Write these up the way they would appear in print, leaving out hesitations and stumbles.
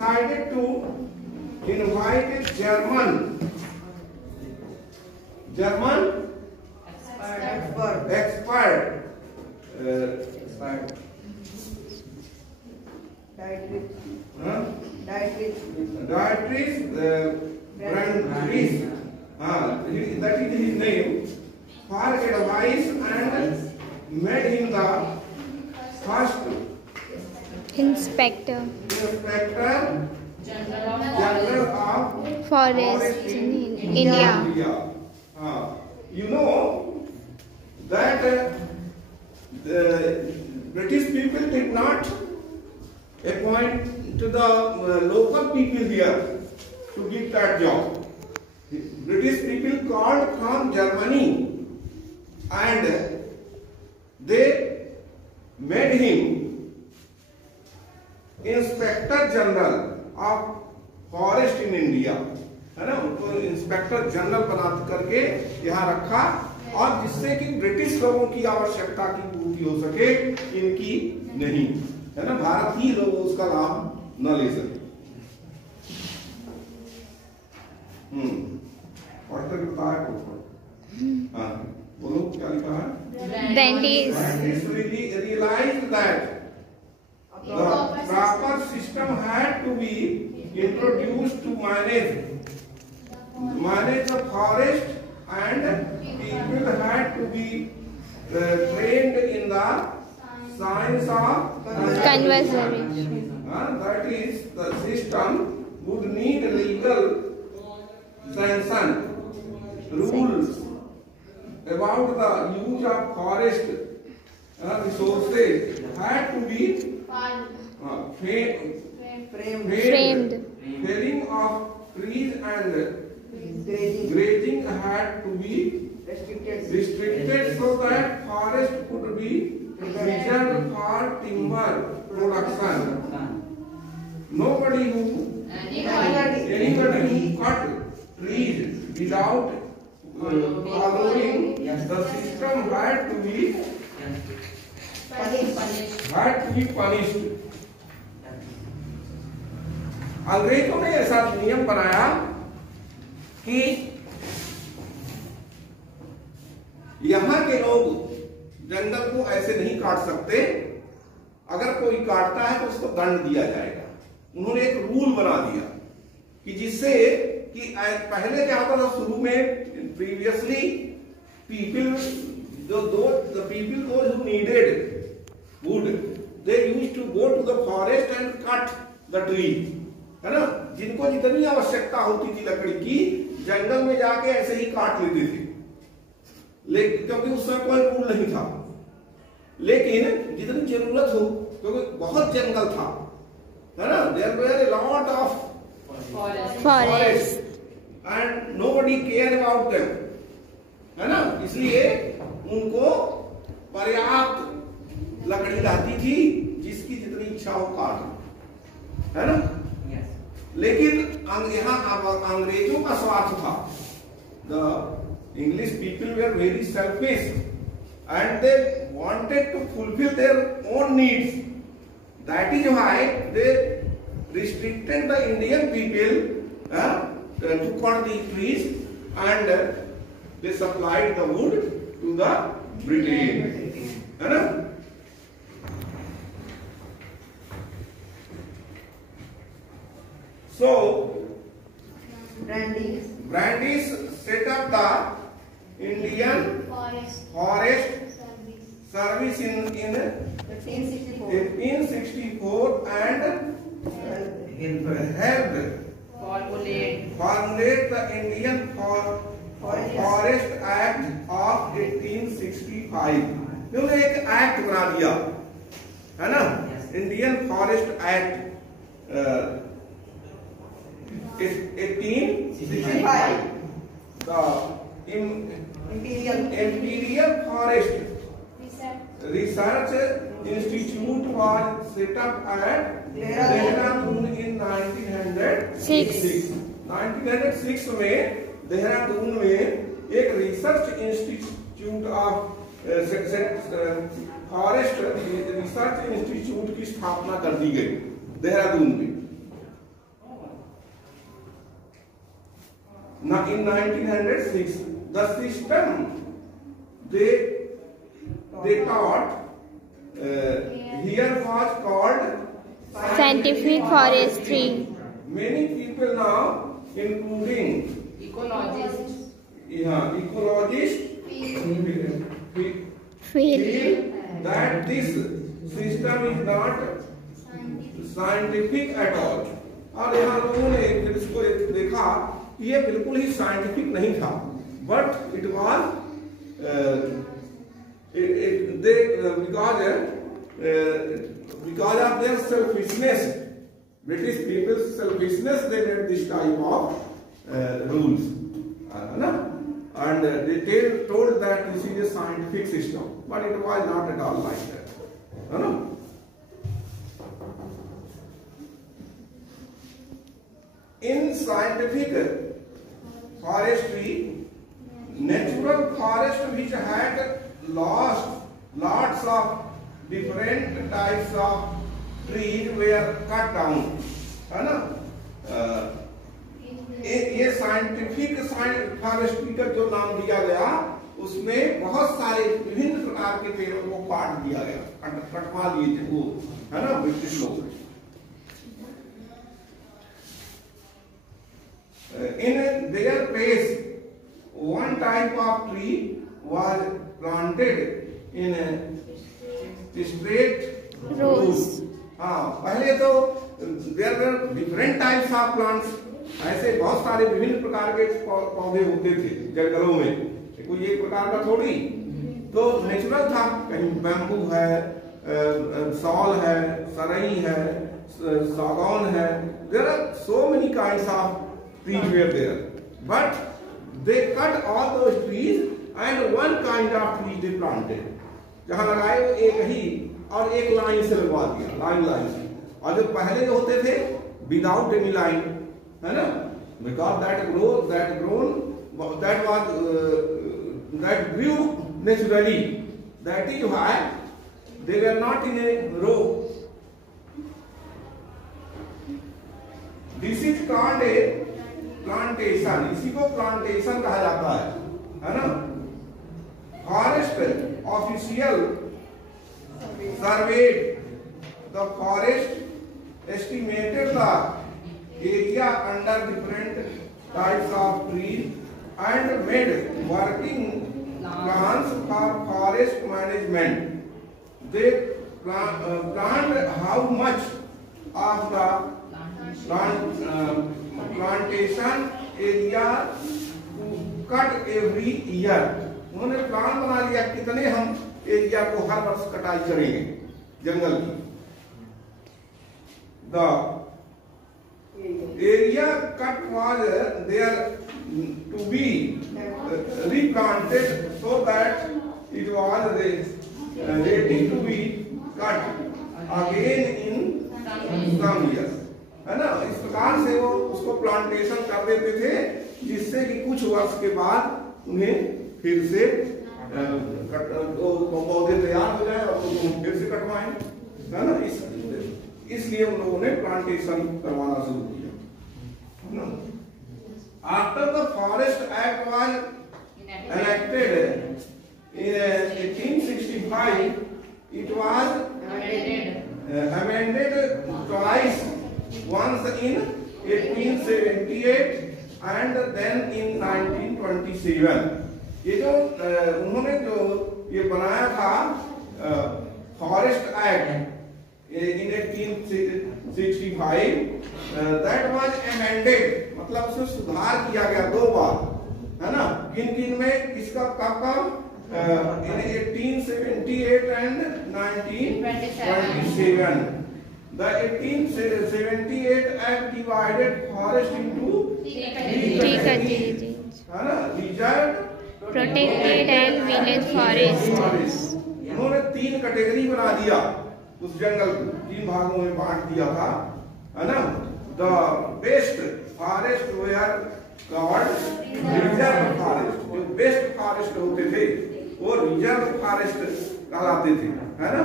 decided to invite German expert Dietrich Brandis, that is his name, for advice and made him the first Inspector General of Forest in India. You know that the British people did not appoint to the local people here to give that job. The British people called from Germany and they made him inspector general of forest in India, है ना, उनको inspector general बना करके यहाँ रखा, और जिससे कि ब्रिटिश लोगों की आवश्यकता की पूर्ति हो सके, इनकी नहीं, है ना, भारतीय लोग उसका लाभ न ले सके। और तक बताया बोलो क्या लिखा है? Brandis realized that the proper system had to be introduced to manage the forest, and people had to be trained in the science of conservation. That is, the system would need legal sanction, rules about the use of forest resources had to be framed. Felling of trees and grazing had to be restricted so that forest could be preserved for timber production. Anybody who cut trees without following the system had to be punished. अंग्रेजों ने ऐसा नियम बनाया कि यहाँ के लोग जंगल को ऐसे नहीं काट सकते, अगर कोई काटता है तो उसको दंड दिया जाएगा। उन्होंने एक रूल बना दिया कि जिससे कि पहले क्या होता था, शुरू में previously people the people those who needed wood, they used to go to the forest and cut the tree, है ना, जिनको जितनी आवश्यकता होती थी लकड़ी की, जंगल में जाके ऐसे ही काट लेते थे, लेकिन क्योंकि उस समय कोई रूल नहीं था, लेकिन जितनी जरूरत हो, क्योंकि बहुत जंगल था, है ना, there were a lot of forest and nobody cared about them, है ना, इसलिए उनको पर्याप्त लकड़ी रहती थी, जिसकी जितनी इच्छा हो काट, है ना। लेकिन यहाँ अंग्रेजों का स्वार्थ था। The English people were very selfish and they wanted to fulfill their own needs. That is why they restricted the Indian people to cut the trees, and they supplied the wood to the British, है ना। So Brandis set up the Indian Forest Service in 1864 and helped formulate the Indian Forest Act of 1865. उन्होंने एक act बना दिया, है ना, Indian forest act 1865. The Imperial Forest Research Institute was set up at Dehradun in 1906. 1906 में देहरादून में एक research institute of forest research institute की स्थापना कर दी गई देहरादून में, in 1906, the system they taught here was called scientific forestry. Many people now, including Ecologists. feel that this system is not scientific at all. और यहाँ लोगों ने जब इसको देखा ये बिल्कुल ही साइंटिफिक नहीं था, but it was because of their selfishness, British people's selfishness, they made this type of rules, and they told that this is a scientific system, but it was not at all like that. In scientific forestry, natural forest which had lots of different types of trees were cut down, है ना? ये scientific forestry का जो नाम दिया गया, उसमें बहुत सारे विभिन्न प्रकार के पेड़ों को काट दिया गया, कटवा लिए थे वो, है ना, ब्रिटिश लोग। In their place, one type of tree was planted in a straight rows. हाँ, पहले तो there were different types of plants. ऐसे बहुत सारे विभिन्न प्रकार के पौधे होते थे जंगलों में, कोई एक प्रकार का थोड़ी, तो नेचुरल था, कहीं बैम्बू है, सॉल है, सरई है, सागौन है, there are so many kinds of trees were there, but they cut all those trees and one kind of tree they planted. जहाँ लगाए वो एक ही और एक लाइन से लगवा दिया, लाइन से, और जो पहले जो होते थे विदाउट एनी लाइन, है ना, because that grew naturally, that is why they were not in a row. This is called a plantation, इसी को प्लांटेशन कहा जाता है ना? Forest official served the forest, estimated the area under different types of trees and made working plans for forest management. They planned how much of the plantation area to cut every year. उन्होंने plan बना लिया कितने हम area को हर वर्ष कटाई करेंगे जंगल की. The area cut was there to be replanted so that it was ready to be cut again in some years, है ना? इस प्रकार से वो उसको प्लांटेशन कर देते थे, जिससे कि कुछ वर्ष के बाद उन्हें फिर से पौधे तैयार हो जाए और उनको फिर से कटवाएं, है ना? इसलिए उन लोगों ने प्लांटेशन करवाना शुरू किया. After the forest act was enacted in 1865, it was amended twice. Once in 1878 and then in 1927. ये जो उन्होंने जो ये बनाया था forest act in 1865, that was amended, मतलब उसमें सुधार किया गया 2 बार, है ना? किन में, किसका कब in 1878 and 1927. The 1878 Act divided forest into 3 categories, reserved, protected and village forest. उन्होंने 3 कैटेगरी बना दिया, उस जंगल को 3 भागों में बांट दिया था, है ना? The best forest were called reserve forest. जो बेस्ट फॉरेस्ट होते थे वो रिजर्व फॉरेस्ट कहलाते थे, है ना?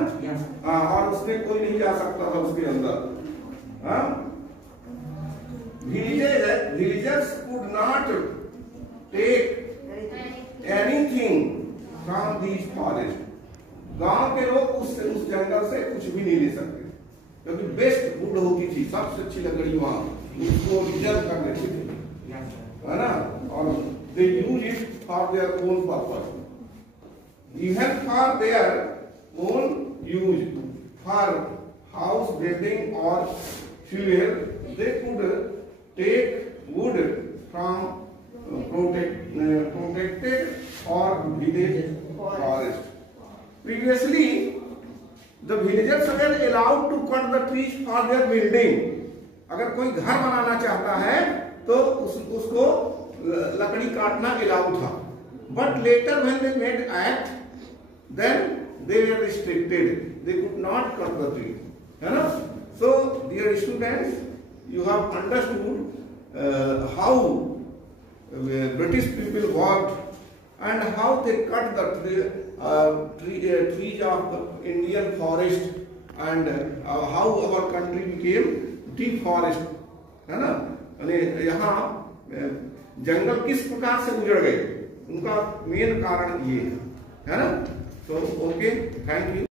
और उसमें कोई नहीं जा सकता था उसके अंदर. Villagers could not take anything from these forest. गांव के लोग उस जंगल से कुछ भी नहीं ले सकते, क्योंकि बेस्ट वुड होती थी, सबसे अच्छी लकड़ी वहां, उसको रिजर्व कर लेते थे, है ना, और they use it for their own purpose, even for their own use, for house building और fuel they could take wood from protected or village forest. Previously, the villagers were allowed to cut the trees for their building. अगर कोई घर बनाना चाहता है तो उसको लकड़ी काटना अलाउड था, but later when they made act, then they were restricted. They could not cut the tree. है ना? So, dear students, you have understood how British people worked and how they cut the trees of the Indian forest, and how our country became deforested, है ना? यहाँ जंगल किस प्रकार से उजड़ गए, उनका मेन कारण ये है ना? तो ओके, थैंक यू।